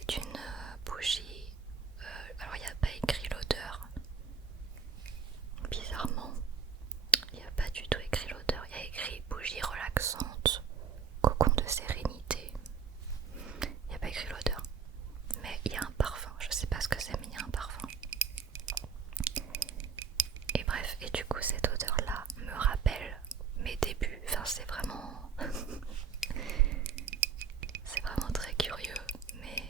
c'est une bougie. Alors il n'y a pas écrit l'odeur. Bizarrement, il n'y a pas du tout écrit l'odeur. Il y a écrit bougie relaxante, cocon de sérénité. Il n'y a pas écrit l'odeur. Mais il y a un parfum. Je sais pas ce que c'est, mais il y a un parfum. Et bref, et du coup cette odeur là me rappelle mes débuts. Enfin c'est vraiment... c'est vraiment très curieux. Mais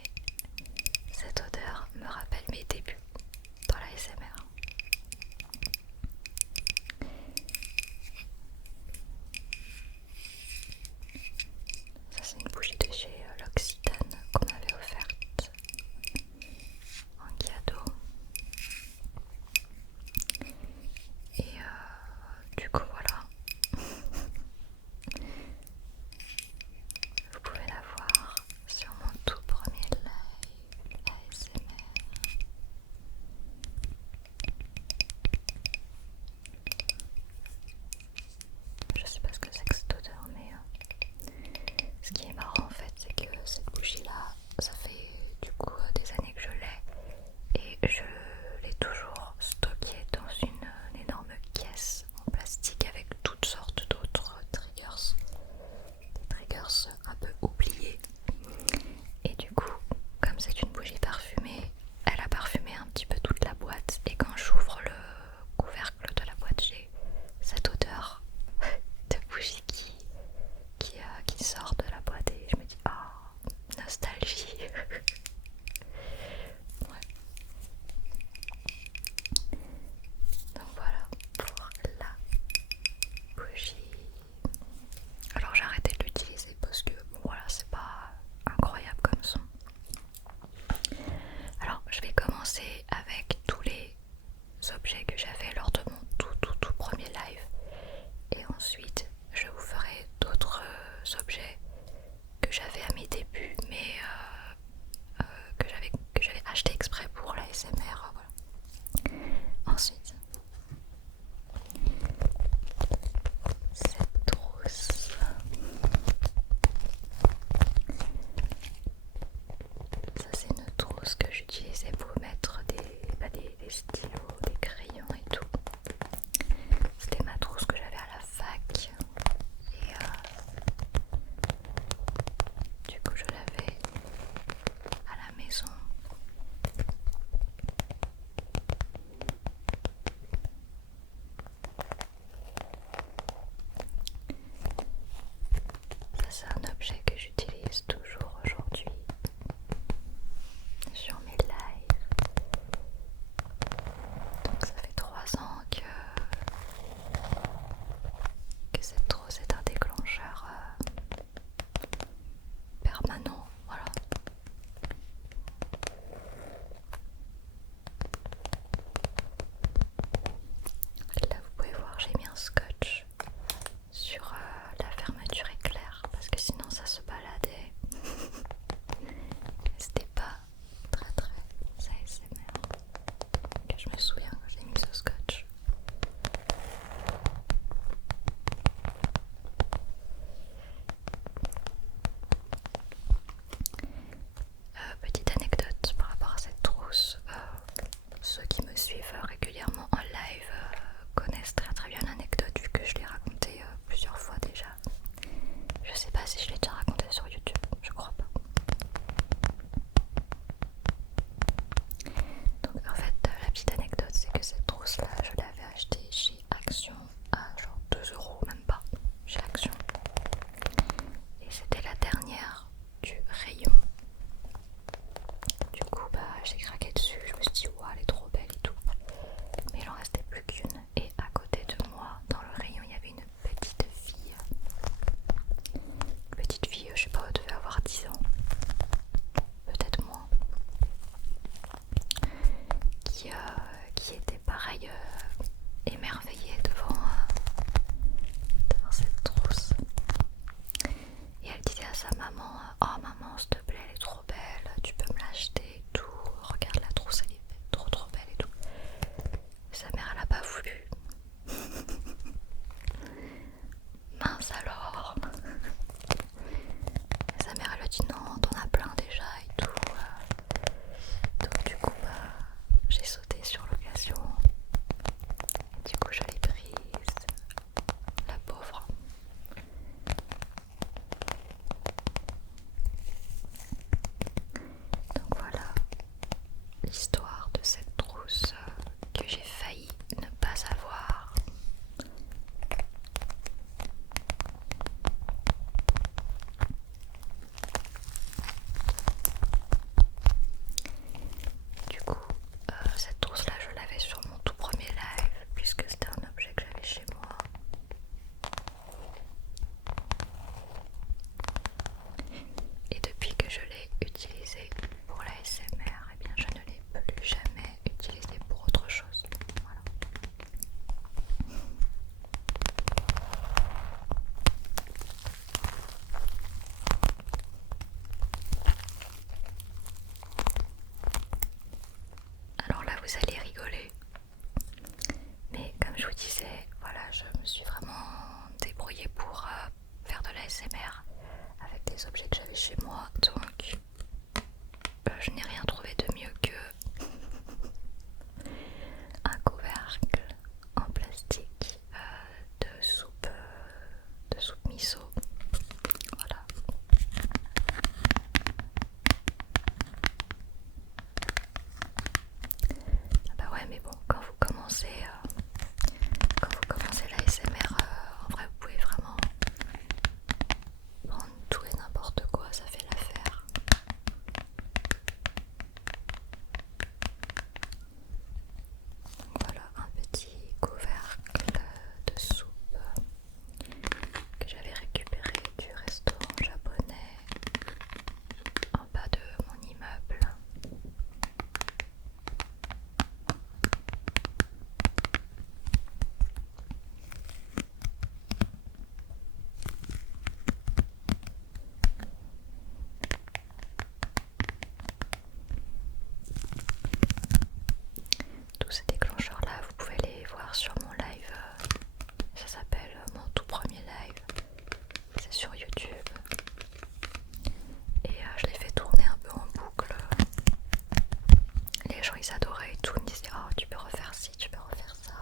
ils adoraient et tout, ils me disaient oh tu peux refaire ci, tu peux refaire ça.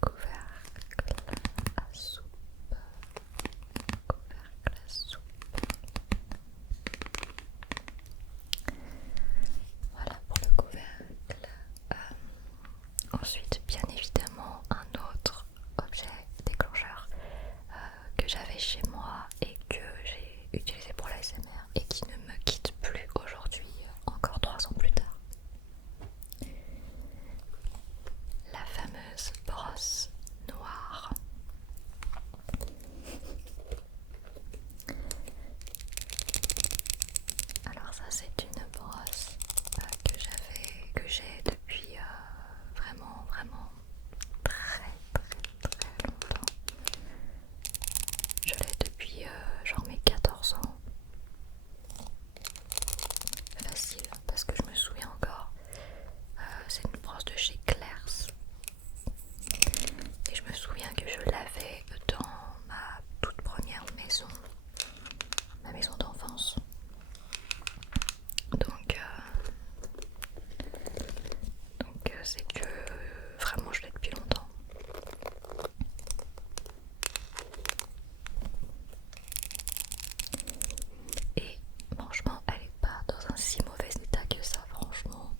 Couvercle à soupe. Couvercle à soupe. Voilà pour le couvercle. Ensuite, bien évidemment, un autre objet déclencheur que j'avais chez moi et que j'ai utilisé pour l'ASMR et qui ne me quitte plus aujourd'hui, encore 3 ans plus tard. La fameuse brosse noire. Alors ça c'est une brosse que j'ai depuis vraiment très longtemps. Je l'ai depuis genre mes 14 ans. Facile parce que je me souviens encore. C'est une brosse de chez Claire's. Et je me souviens que je l'avais dans ma toute première maison, ma maison d'enfance. Donc c'est que vraiment je l'ai depuis longtemps. Et franchement elle est pas dans un si mauvais état que ça, franchement.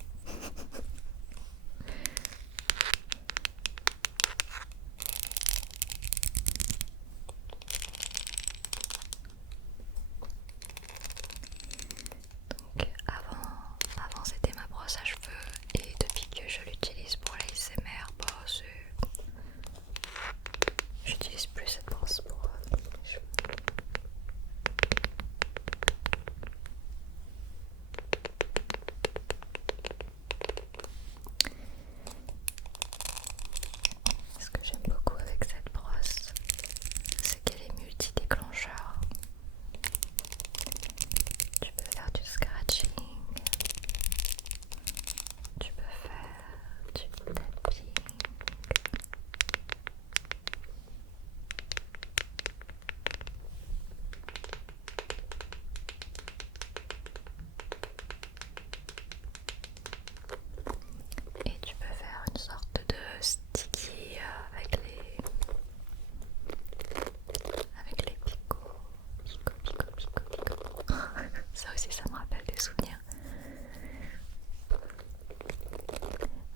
Donc avant c'était ma brosse à cheveux et depuis que je l'utilise pour l'ASMR, j'utilise plus cette brosse pour les cheveux. Ce que j'aime beaucoup avec cette brosse, c'est qu'elle est multi-déclencheur. Tu peux faire du scratching, tu peux faire du tapping. Et tu peux faire une sorte de sticky avec les picots. Ça aussi, ça me rappelle des souvenirs.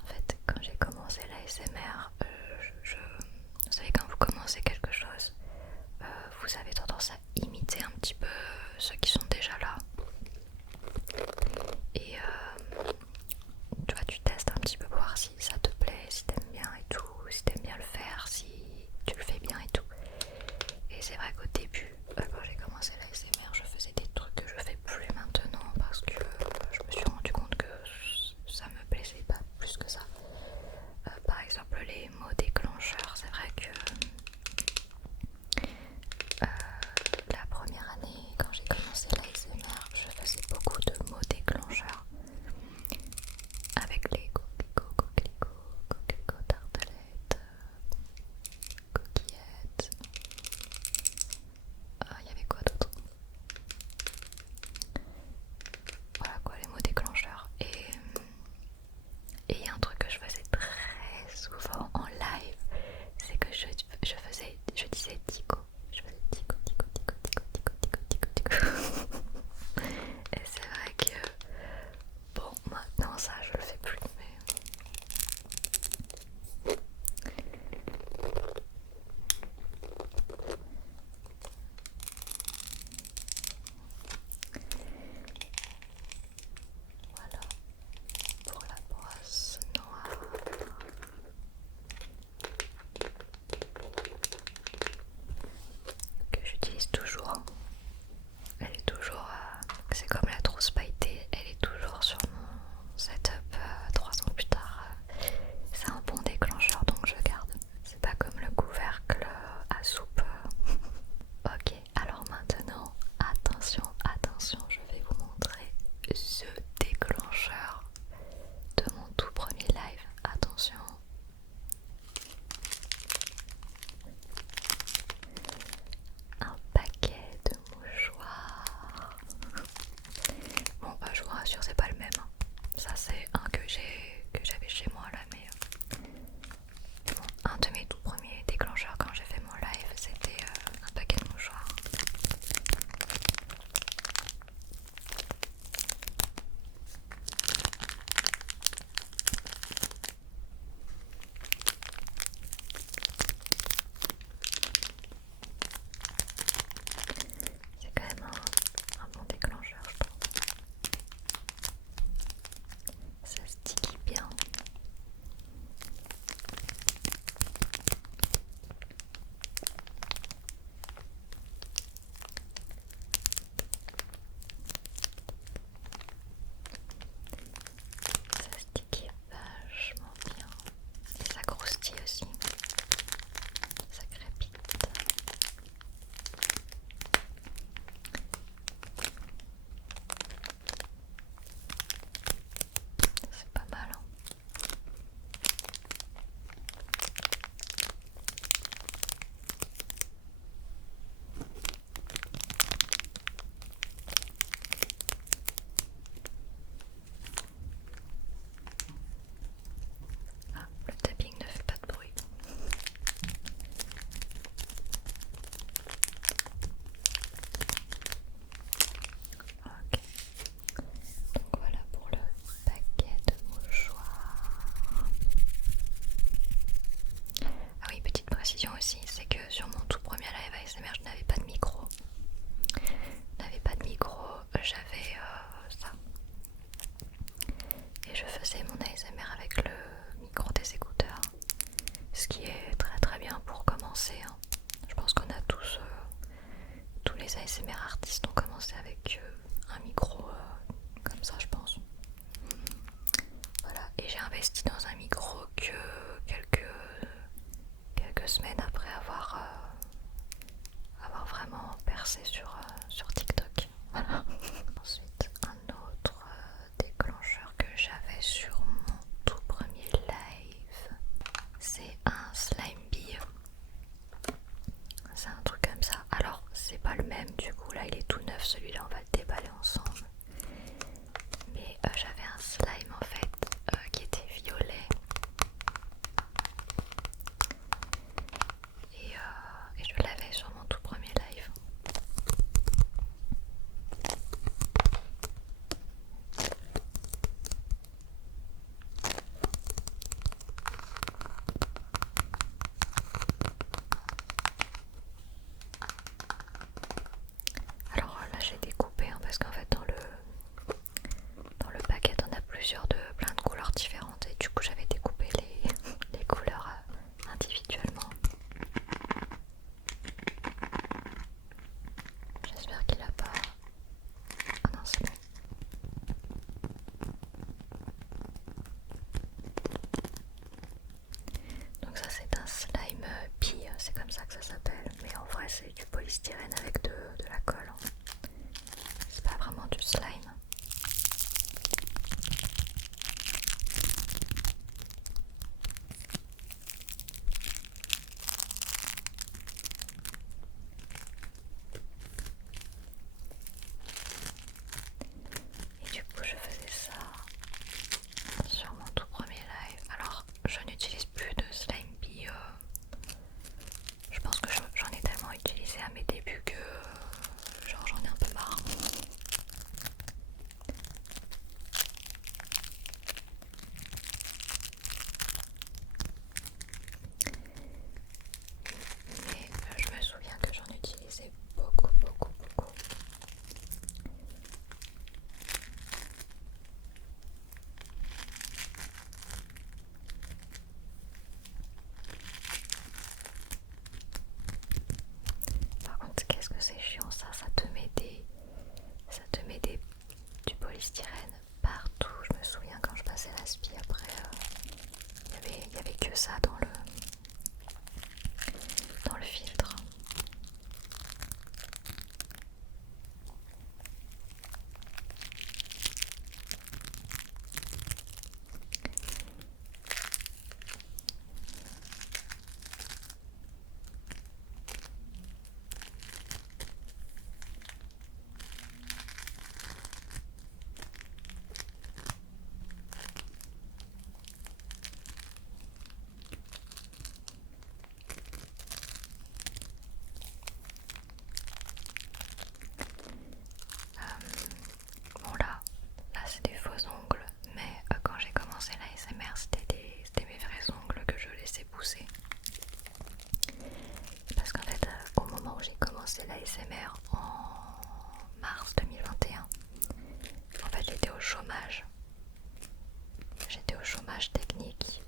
En fait, quand j'ai commencé partie dans un micro que quelques semaines après avoir vraiment percé sur TikTok. Voilà. Ensuite, un autre déclencheur que j'avais sur mon tout premier live, c'est un slime bee. C'est un truc comme ça. Alors, c'est pas le même du coup, là il est tout neuf, celui-là on va le déballer ensemble. Mais j'avais un slime en fait qui était violet. Et je l'avais sur mon tout premier live. Alors là j'ai découpé hein, parce qu'en fait dans le paquet on a plusieurs de plein de couleurs différentes et du coup j'avais découpé les couleurs individuellement. J'espère qu'il a pas... Ah non c'est bon. Donc ça c'est un slime pie, c'est comme ça que ça s'appelle. Mais en vrai c'est du polystyrène avec de la colle. C'est pas vraiment du slime. Et du coup je faisais ça sur mon tout premier live. Alors je n'utilise plus de slime bee. Je pense que j'en ai tellement utilisé à mes débuts que genre j'en ai un peu marre. Mais je me souviens que j'en utilisais beaucoup. Par contre, qu'est-ce que c'est chiant ça, ça te met du polystyrène partout. Je me souviens quand je passais l'aspi après, il y avait que ça dans le filtre. Bon là c'est des faux ongles, mais quand j'ai commencé l'ASMR c'était mes vrais ongles que je laissais pousser. Parce qu'en fait au moment où j'ai commencé l'ASMR en mars 2021, en fait j'étais au chômage. J'étais au chômage technique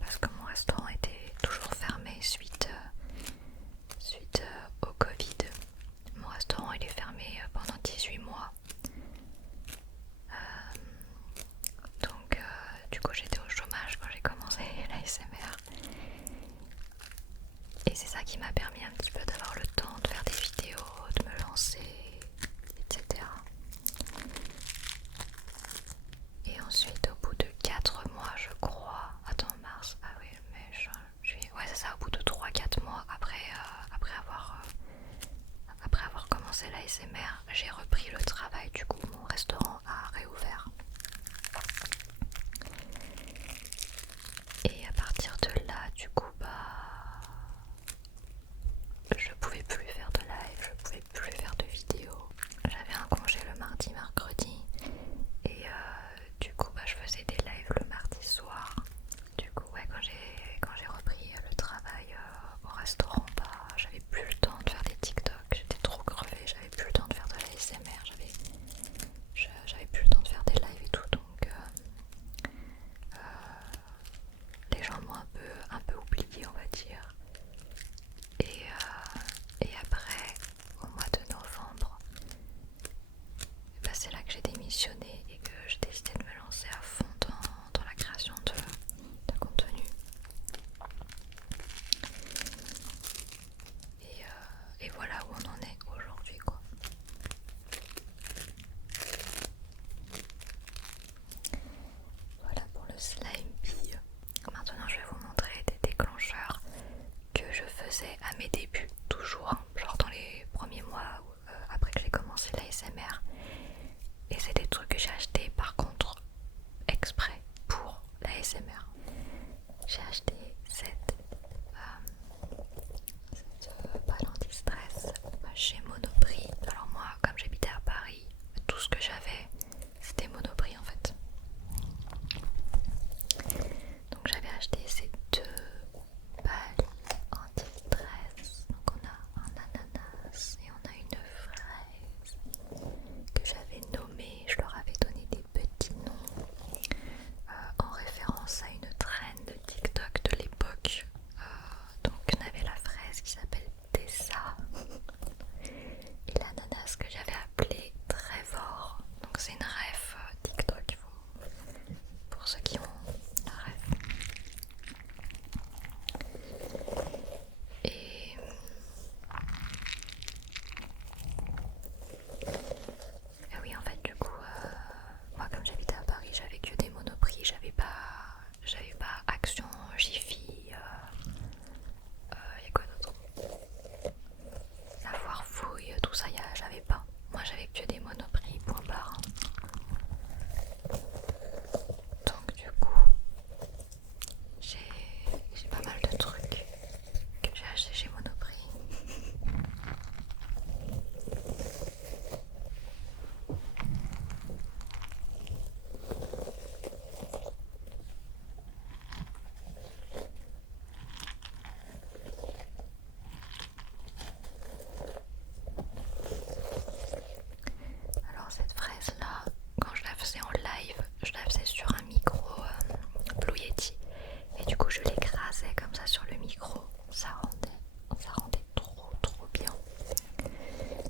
parce que mon restaurant était toujours fermé suite au Covid. Mon restaurant il est fermé pendant 18 mois. Donc du coup j'étais au chômage quand j'ai commencé l'ASMR. Et c'est ça qui m'a permis un petit peu d'avoir le temps de faire des vidéos, de me lancer, etc. Et ensuite au bout de 4 mois je crois, attends mars, ah oui mai, juin, juillet, ouais c'est ça, au bout de 3-4 mois après avoir commencé l'ASMR, j'ai repris le travail, du coup mon restaurant a réouvert. Et à partir de là, du coup, je pouvais plus faire de live, je pouvais plus faire de vidéos. déclencheur que je faisais à mes débuts, toujours, hein, genre dans les premiers mois après que j'ai commencé l'ASMR. Et c'est des trucs que j'ai achetés par contre exprès pour l'ASMR. J'ai acheté cette balle anti-stress chez Monoprix. Alors moi, comme j'habitais à Paris, tout ce que j'avais c'était Monoprix en fait. Donc j'avais acheté ces deux balles anti-stress. Donc on a un ananas et on a une fraise que j'avais nommée. Je leur avais donné des petits noms en référence à une trend de TikTok de l'époque. Donc on avait la fraise qui s'appelle Tessa et l'ananas que j'avais appelé Trevor. Donc c'est une ref TikTok pour ceux qui ont la ref. Et oui, en fait, du coup, moi, comme j'habitais à Paris, j'avais que des Monoprix, j'avais pas Action, Jiffy, et quoi d'autre, La Foire-Fouille, tout ça, j'avais pas. Moi, j'avais que des Monoprix, point barre. Donc, du coup, j'ai pas mal de trucs que j'ai achetés chez Monoprix. Alors cette fraise là, quand je la faisais en live, je la faisais sur un micro Blue Yeti et du coup je l'écrasais comme ça sur le micro. Ça rendait trop bien.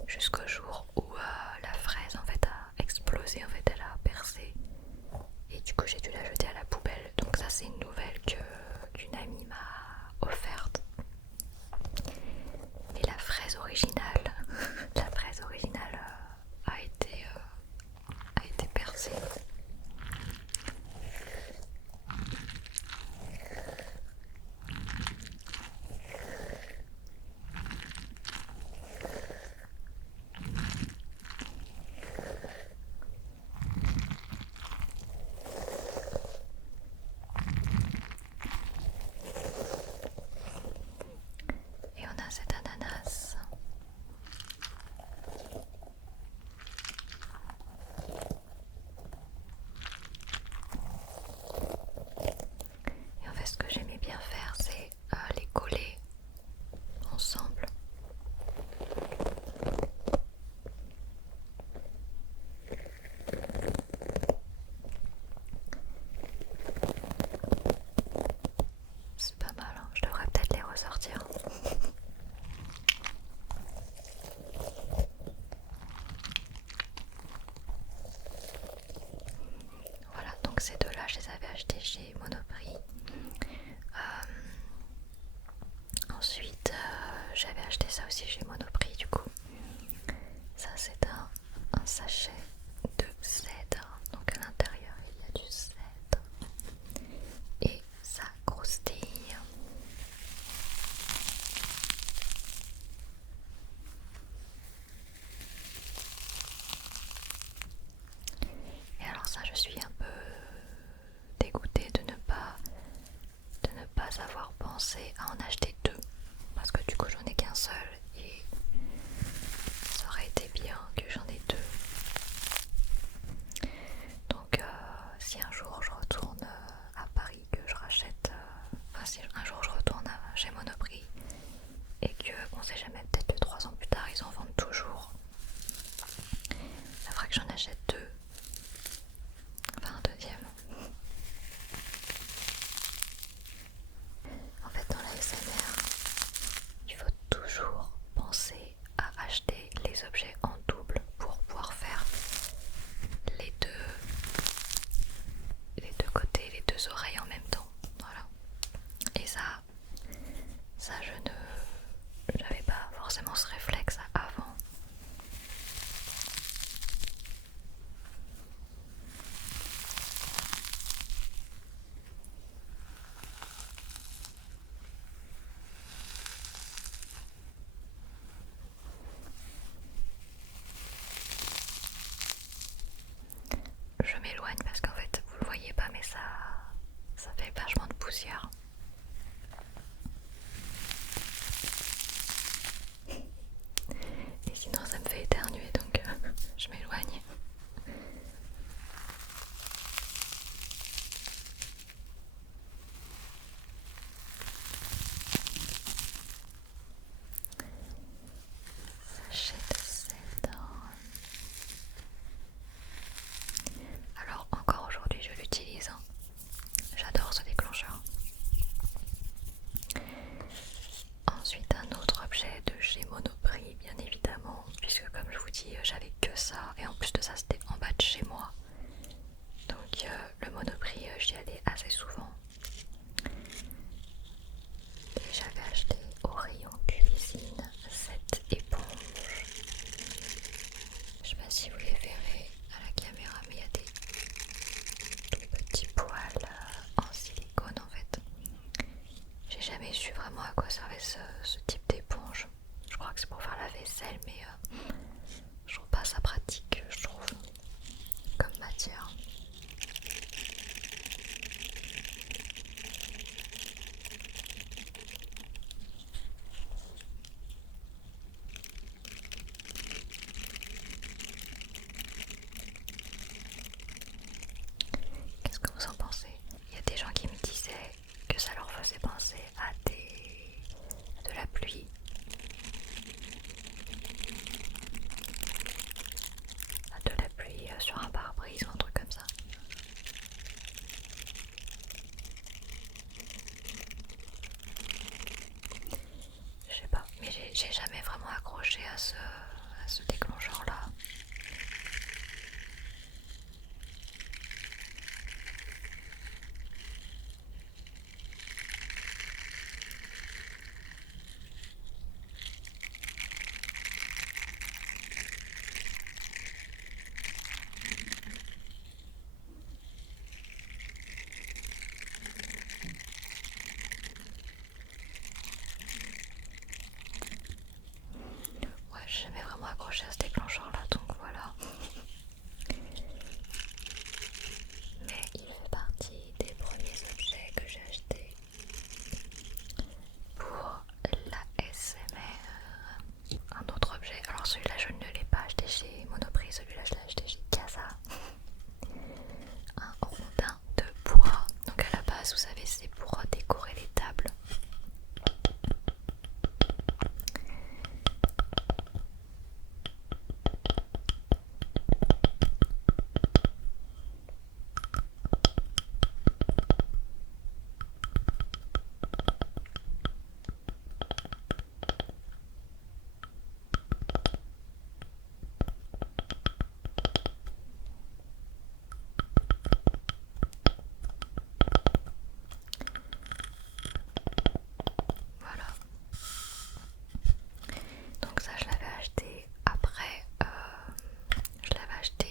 Jusqu'au jour où la fraise en fait a explosé, en fait elle a percé et du coup j'ai dû la jeter à la poubelle. Donc ça c'est une nouvelle qu'une amie m'a offerte. Et la fraise originale, a été percée. Et on a cet ananas. Et en fait ce que j'aimais bien faire c'est les coller ensemble. C'est pas mal, hein. Je devrais peut-être les ressortir. Voilà, donc ces deux-là, je les avais achetés chez Monoprix. Ensuite, j'avais acheté ça aussi chez Monoprix du coup. Ça c'est un sachet de cèdre. Donc à l'intérieur il y a du cèdre. Et ça croustille. Et alors ça je suis un peu dégoûtée de ne pas avoir pensé à en acheter deux. Parce que du coup j'en ai qu'un seul et ça aurait été bien que j'en ai deux. Donc si un jour je retourne à Paris, que je rachète, enfin si un jour je retourne chez Monoprix et que on sait jamais, peut-être que 3 ans plus tard ils en vendent toujours, ça fera que j'en achète deux, enfin un deuxième. En fait dans la SMR il faut toujours quoi servait ce type d'éponge. Je crois que c'est pour faire la vaisselle, mais je trouve pas ça pratique, je trouve, comme matière. Qu'est-ce que vous en pensez? Il y a des gens qui me disaient que ça leur faisait penser à de la pluie. À de la pluie sur un pare-brise ou un truc comme ça. Je sais pas, mais j'ai jamais vraiment accroché à ce déclencheur là. Ouais, j'ai jamais vraiment accroché à ce déclencheur là, donc voilà. Mais il fait partie des premiers objets que j'ai achetés pour la SMR. Un autre objet, alors celui-là je ne l'ai pas acheté chez Monoprix, celui-là je l'ai acheté chez Casa. Un rondin de bois, donc à la base vous savez c'est pour décorer les tables. Voilà. Donc ça je l'avais acheté après, je l'avais acheté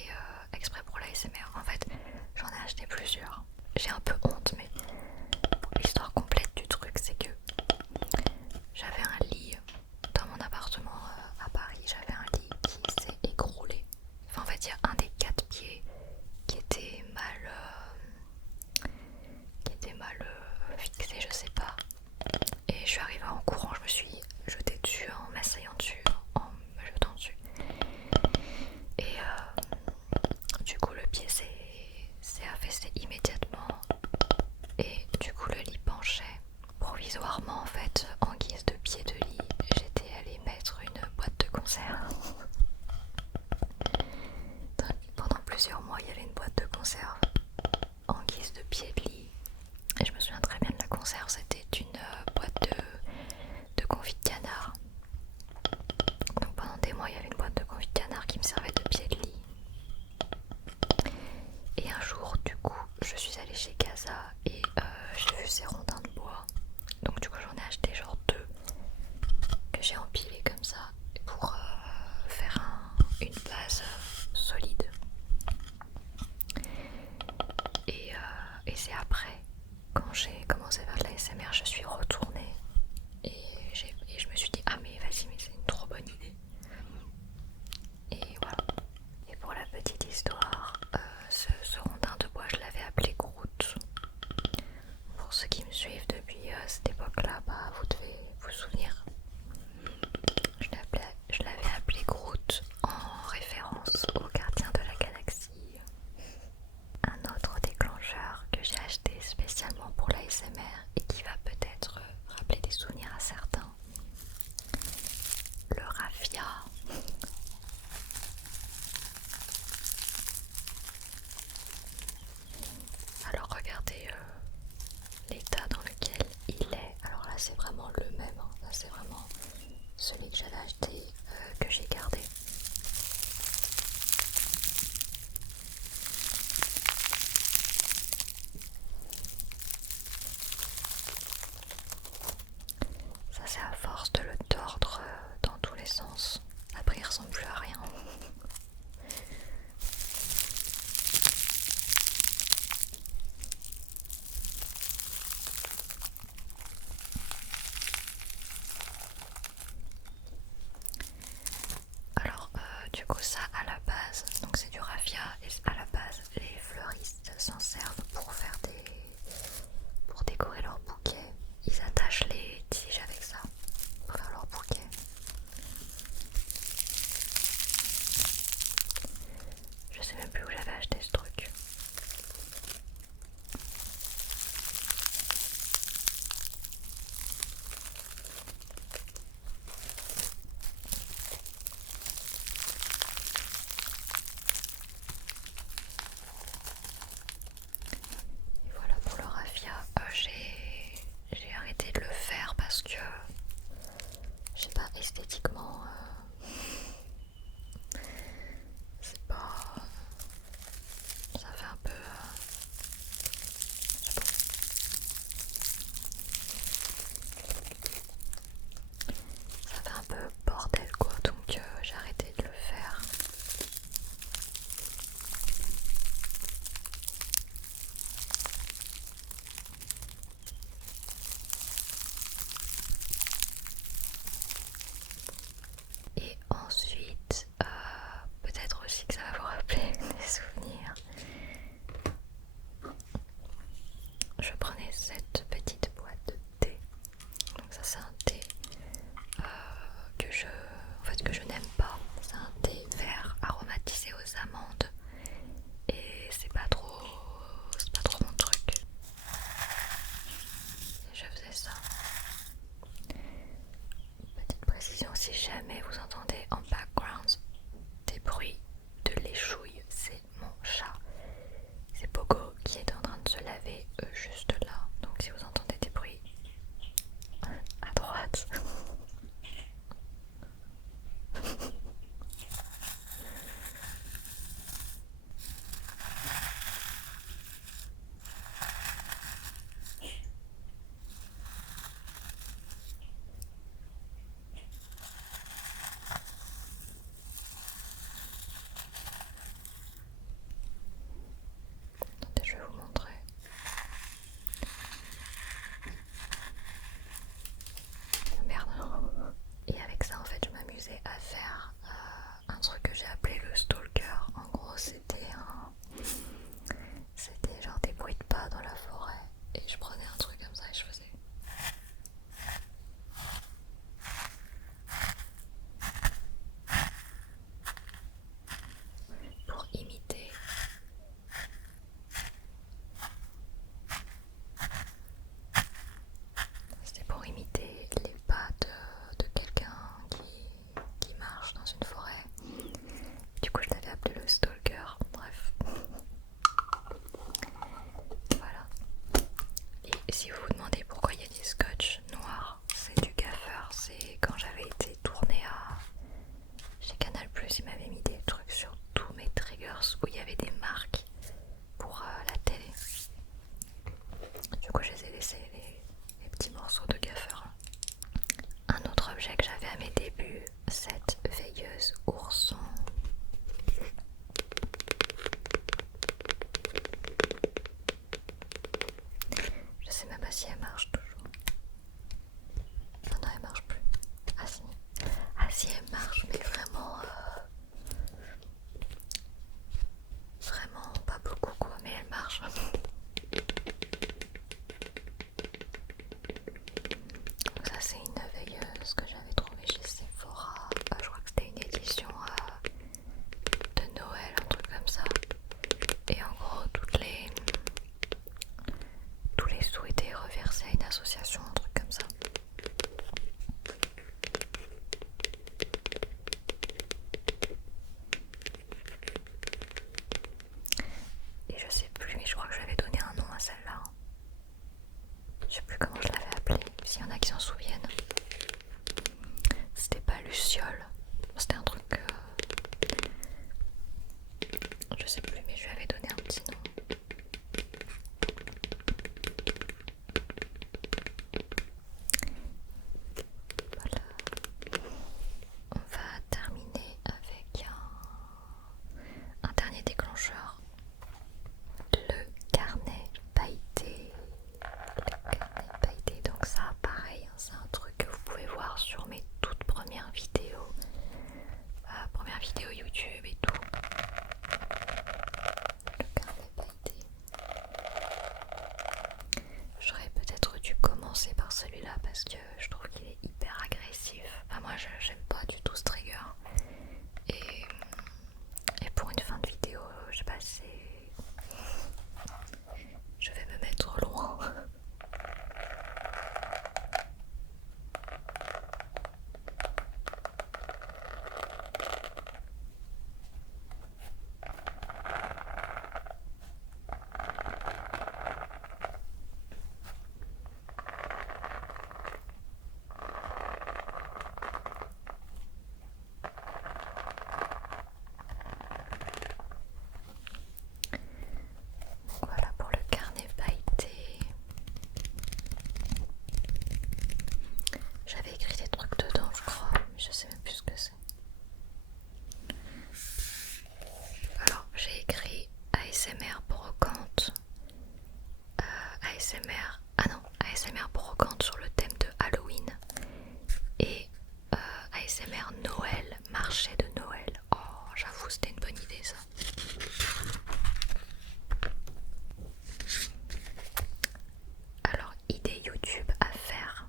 exprès pour l'ASMR. En fait j'en ai acheté plusieurs. J'ai un peu honte mais l'histoire complète du truc c'est que j'avais un lit dans mon appartement à Paris, j'avais un lit qui s'est écroulé. Enfin en fait il y a un des 4 pieds qui était mal fixé, je sais pas. Et je suis arrivée en courant, je me suis jetée dessus en m'asseyant dessus, en me jetant dessus. Et du coup le pied s'est affaissé immédiatement. Et du coup le lit penchait. Provisoirement en fait, en guise de pied de lit, j'étais allée mettre une boîte de conserve. Pendant plusieurs mois il y avait une boîte de conserve en guise de pied de lit. Et je me souviens très bien de la conserve, c'était une boîte de confit de canard. Donc pendant des mois il y avait une boîte de confit de canard qui me servait de pied de lit. Et un jour du coup je suis allée chez Casa et j'ai vu ces rondins de bois. Donc du coup j'en ai acheté genre 2 que j'ai empilés comme ça pour faire une base solide. Et c'est après, quand j'ai commencé à faire de la SMR, je suis retournée et je me suis dit ah mais vas-y mais c'est une trop bonne idée. Et voilà. Et pour la petite histoire, ce rondin de bois je l'avais appelé Groot. Pour ceux qui me suivent depuis cette époque-là, bah, vous devez vous souvenir. Je l'avais appelé Groot en référence au gardien de la galaxie. Un autre déclencheur que j'ai acheté spécialement pour l'ASMR et qui va peut-être rappeler des souvenirs à certains. Le raffia. Alors regardez l'état dans lequel il est. Alors là c'est vraiment le même, hein. Là c'est vraiment celui que j'avais acheté, que j'ai gardé. Ça c'est à force de le tordre dans tous les sens. Après il ressemble plus à rien. Je sais plus comment je l'avais appelé, s'il y en a qui s'en souviennent. C'était pas Luciole, c'était un truc... je sais plus, mais je lui avais donné un petit nom. Voilà. On va terminer avec un dernier déclencheur. Le carnet pailleté. Le carnet pailleté, donc ça pareil, hein, c'est un truc que vous pouvez voir sur mes toutes premières vidéos. Première vidéo YouTube et tout. Le carnet pailleté. J'aurais peut-être dû commencer par celui-là parce que je trouve qu'il est hyper agressif. Enfin moi j'aime pas du tout ce trigger. Et pour une fin de vidéo, je sais pas, je vais me mettre loin. Voilà pour le carnet pailleté. J'avais écrit des trucs dedans, je crois, mais je sais même plus ce que c'est. Alors, j'ai écrit ASMR brocante. ASMR brocante sur le thème de Halloween. Et ASMR Noël, marché de Noël. Oh, j'avoue, c'était une bonne idée ça. Alors, idée YouTube à faire.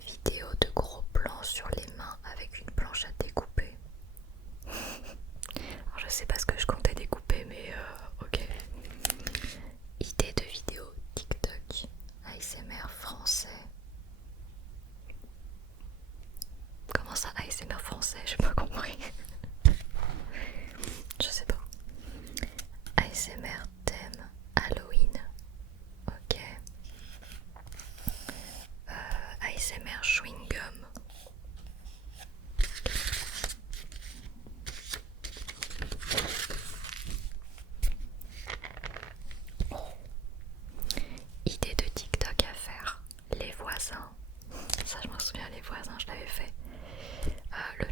Vidéo de gros plans sur les mains avec une planche à découper. Alors, je sais pas ce que je comptais découper, mais ok. Idée de vidéo TikTok ASMR français. Comment ça ASMR français? J'ai pas compris. Je sais pas. ASMR thème Halloween. Ok. ASMR chewing gum. Oh. Idée de TikTok à faire. Les voisins. Ça je m'en souviens, les voisins, je l'avais fait. Le